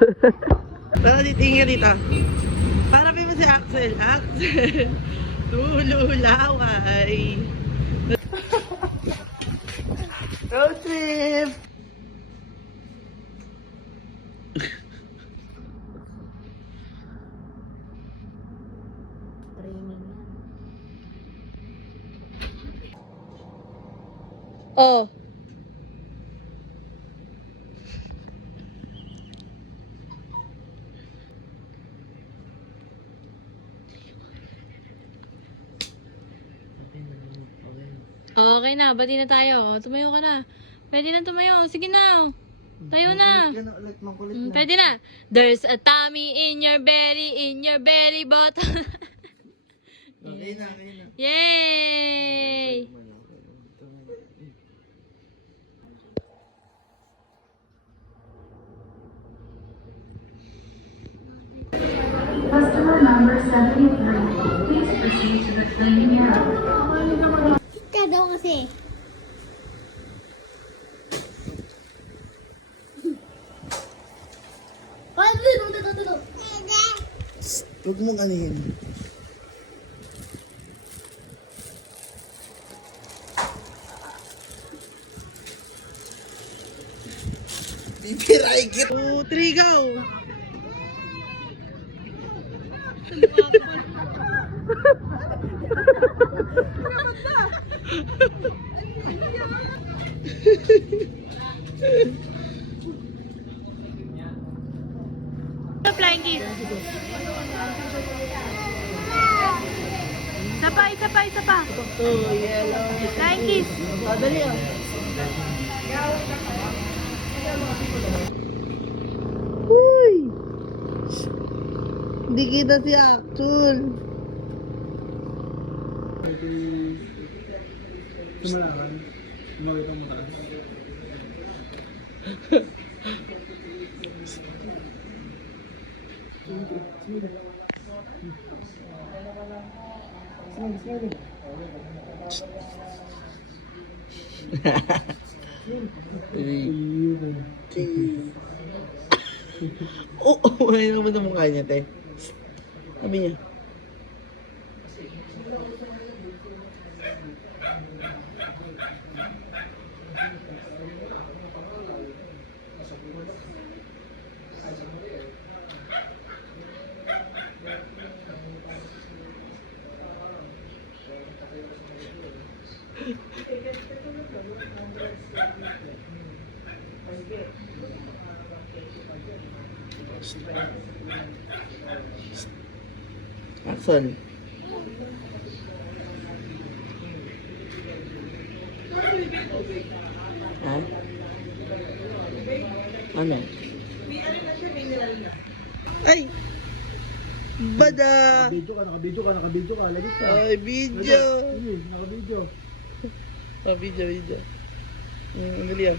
Tara, titingin dito. Para mo si Axel. Axel. Lululaway. Road trip. Oh. Okay na, bati na tayo. Tumayo ka na. Pwede na tumayo. Sige na. Tayo na. Pwede na. There's a tummy in your belly button. Okay na, okay na. Yay! Customer number 73, please proceed to the cleaning area. Kita daw kasi. Huwag mong anihin. Bibiray kit. 2, 3, go! Flying kiss. Isa pa. Oh, yellow. Flying kiss. Dali ah. Uy! Hindi kita si Axel. Tumalakan. Umawit ang mukha. Oh, wala naman ang mukha niya, te. Sabi niya. Axel. Ha? Ano? Ay! Bada! Nakabidyo ka. Labit ka. Ay, video! Sige, nakabidyo. Oh, video. Dali ah.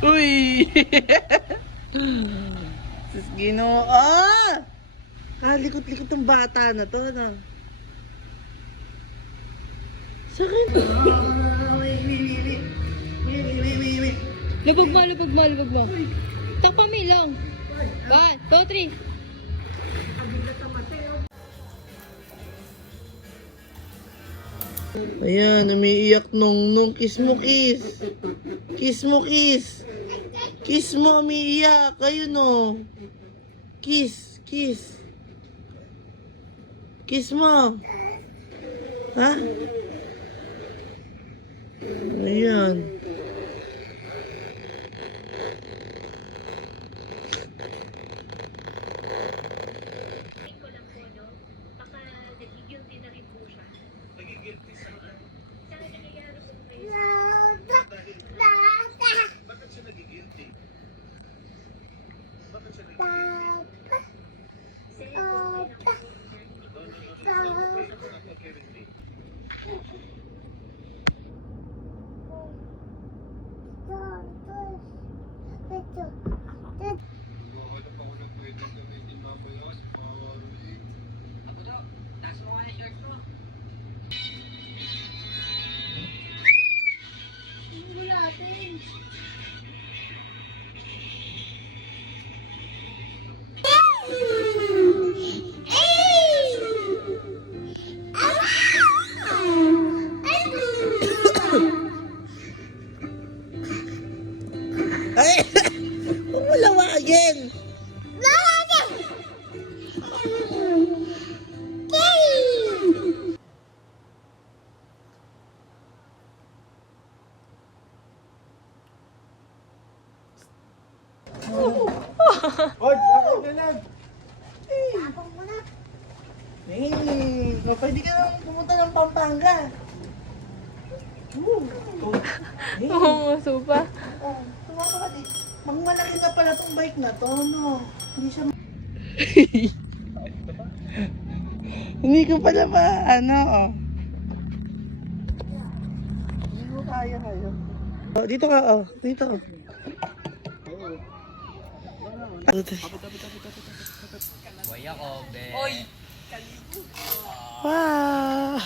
Uy! Sis Ginoo. Likot-likot ng bata na to, ano? Sakit. Lubog mo. Takpa mo lang. 1, 2, 3. Ayan, umiiyak nung kiss mo, kiss. Kiss mo, kiss. Kiss mo, umiiyak. Ayun o. Kiss. Kiss mo. Ha? Ayan. O, pwede ka naman pumunta ng Pampanga. Woo! Oo, nguso pa. Oh, tumama ka di. Malaki na pala tong bike na to, no? Hindi siya... Hindi ko pala ba, ano, oh. Hindi ko kaya. Oh, dito ka, oh. Dito, oh. Wow!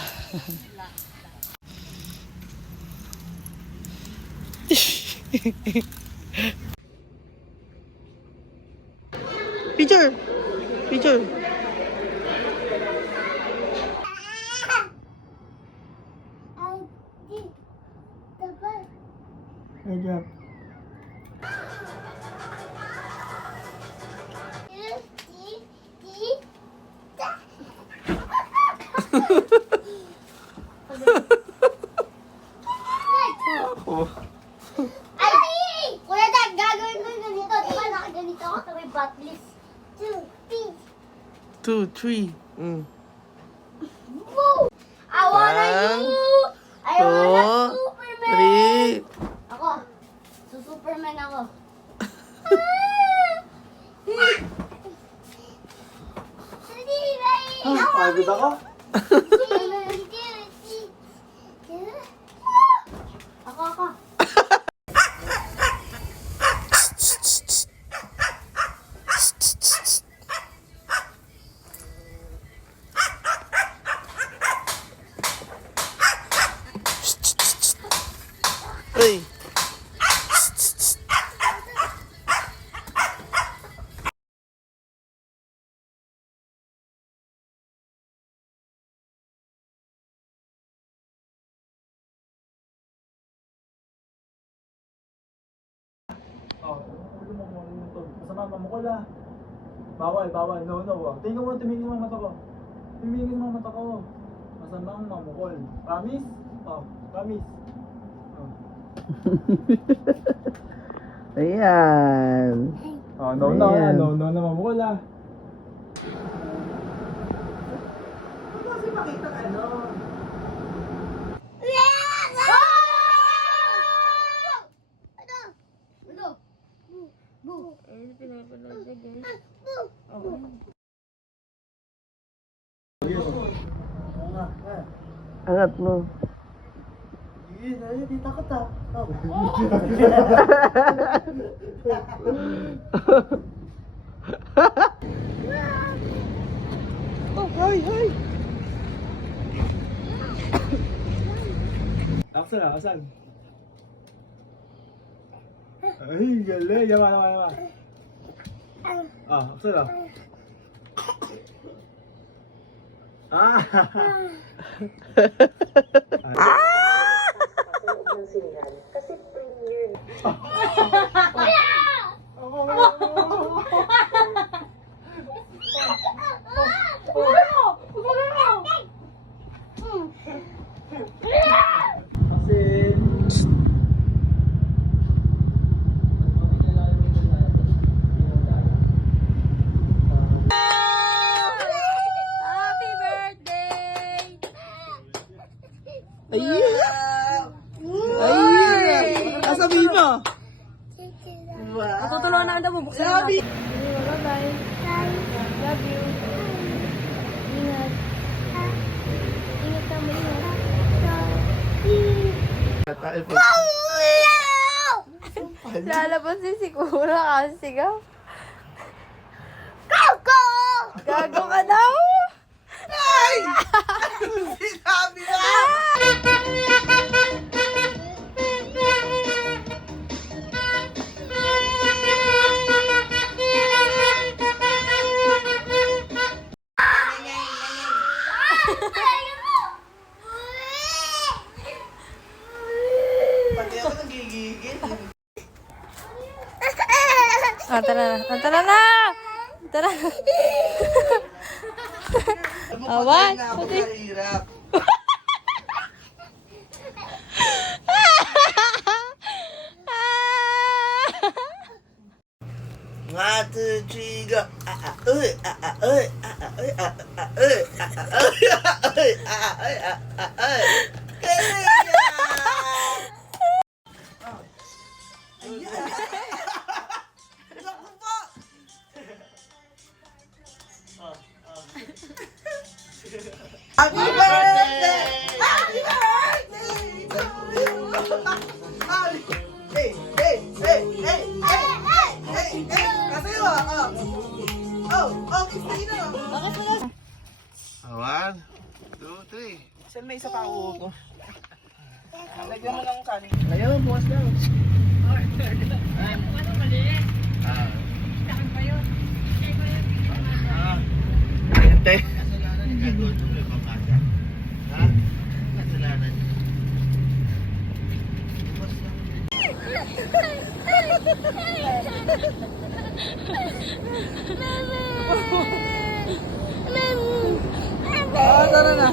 Picture! Picture! Good job. Ay! Kuya Dad, gagawin ko yung ganito. Diba nakaganito ako sa may buttless? 2, 2, 3. Woo! I wanna you! I wanna Superman! 3. Ako. So Superman ako. Pagod ako. Ako. Uy! Oh, ulo mo kung ano yung to. Masama, mamukol ah. Bawal. No. Tingin mo ang mata ko. Tumingin mo ang mata ko. Masama ang mamukol. Promise? Oh, promise. Oh. Ayan. Oh, no Ayan. na mamukol ah. Angat mo. Di takot ah. Ay! Aksan ah, asan? Ay, galing. Yaman. Ah, aksan ah. Happy birthday! Ayan! Ayan! Sabihin mo! Wow! Tutulungan namin daw bubuksan Sabi! Bye-bye. Love you. Ingat. Ingat ka, ingat. Lalabas si Sikura kasi sigaw. Gago ka daw! Ay! Sinabi na! Pati ako nagigigil. Tara na! Tara na! Awan! Na ako kahirap. One, two, three, go. Happy birthday! Happy birthday to you! Hey, hey, hey, hey, hey, hey, hey! Kasi oh, kiss na ina. One, two, three. Saan may isa pa ako? Lagyan mo lang kanin. Ngayon, bukas lang. Hintay. Gagawin mo yung pamata. Ha? Kasalanan niyo. Tara na.